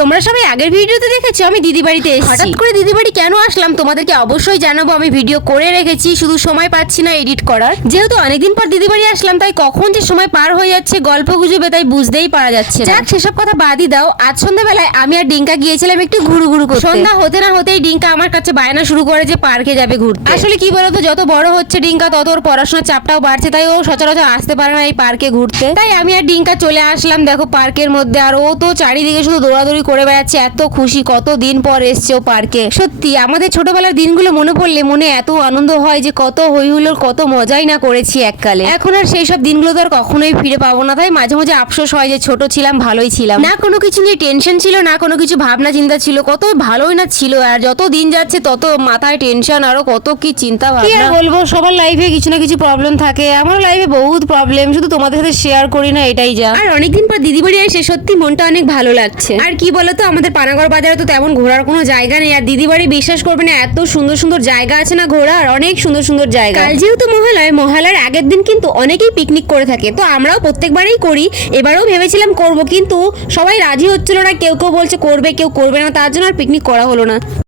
তোমরা সবাই আগের ভিডিওতে দেখেছো আমি দিদি বাড়িতে এসেছি। হঠাৎ করে দিদি বাড়ি কেন আসলাম তোমাদেরকে অবশ্যই জানাবো। আমি ভিডিও করে রেখেছি, শুধু সময় পাচ্ছি না এডিট করার। যেহেতু অনেকদিন পর দিদি বাড়ি আসলাম, তাই কখন যে সময় পার হয়ে যাচ্ছে গল্প গুজবে তাই বুঝতেই পারা যাচ্ছে না। যাক সেসব কথা বাদই দাও। আজ সন্ধ্যাবেলায় আমি আর ডিঙ্কা গিয়েছিলাম একটু ঘুরু করতে। সন্ধ্যা হতে না হতেই ডিঙ্কা আমার কাছে বায়না শুরু করে যে পার্কে যাবে ঘুরতে। আসলে কি বলতো, যত বড় হচ্ছে ডিঙ্কা তত ওর পড়াশোনার চাপটাও বাড়ছে, তাই ও সচরাচর আসতে পারে না এই পার্কে ঘুরতে। তাই আমি আর ডিঙ্কা চলে আসলাম দেখো পার্কের মধ্যে। আর ও তো চারিদিকে শুধু দৌড়াদৌড়ি করে বেড়াচ্ছে, এত খুশি, কতদিন পর এসছে ও পার্কে। সত্যি আমাদের ছোটবেলার দিনগুলো মনে পড়লে মনে এত আনন্দ হয় যে কত হই হুল্লোড়, কত মজাই না করেছি এককালে। এখন আর সেই সব দিনগুলো তো আর কখনোই ফিরে পাবো না। তাই মাঝে মাঝে আফসোস হয় যে ছোট ছিলাম, ভালোই ছিলাম, না কোনো কিছু নিয়ে টেনশন ছিল, না কোনো কিছু ভাবনা চিন্তা ছিল, কত ভালোই না ছিল। আর যত দিন যাচ্ছে তত মাথায় টেনশন, আরো কত কি চিন্তা ভাবনা। বলবো সবার লাইফে কিছু না কিছু প্রবলেম থাকে, আমার লাইফে বহুত প্রবলেম, শুধু তোমাদের সাথে শেয়ার করি না, এটাই যা। আর অনেকদিন পর দিদি বাড়ি এসে সত্যি মনটা অনেক ভালো লাগছে। আর কি বলতো, আমাদের পানাগড় বাজারে তো তেমন ঘোরার কোনো জায়গা নেই। আর দিদি বাড়ি বিশ্বাস করবে না, এত সুন্দর সুন্দর জায়গা আছে না ঘোরার, অনেক সুন্দর সুন্দর জায়গা। কাল যেহেতু মহালয়ার আগের দিন কিন্তু অনেকেই পিকনিক করে থাকে, তো আমরাও প্রত্যেকবারই করি। এবারেও ভেবেছিলাম করব, কিন্তু সবাই রাজি হচ্ছিল না, কেউ কেউ বলছে করবে, কেউ করবে না, তার জন্য আর পিকনিক করা হলো না।